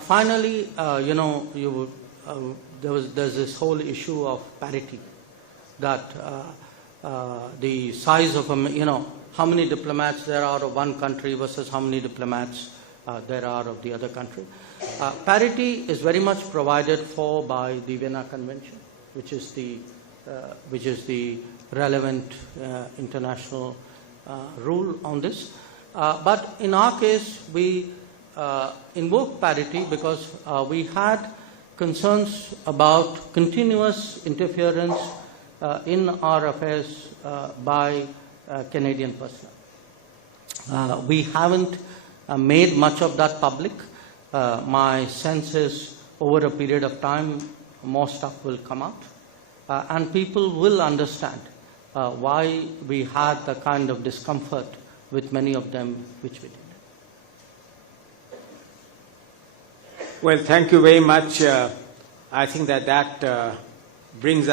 Finally, there's this whole issue of parity, that the size of how many diplomats there are of one country versus how many diplomats there are of the other country. Parity is very much provided for by the Vienna Convention, which is the relevant international rule on this. But in our case, we invoked parity because we had concerns about continuous interference in our affairs by Canadian personnel. We haven't made much of that public. My sense is over a period of time, more stuff will come out. And people will understand why we had the kind of discomfort with many of them which we did. Well, thank you very much. I think that brings us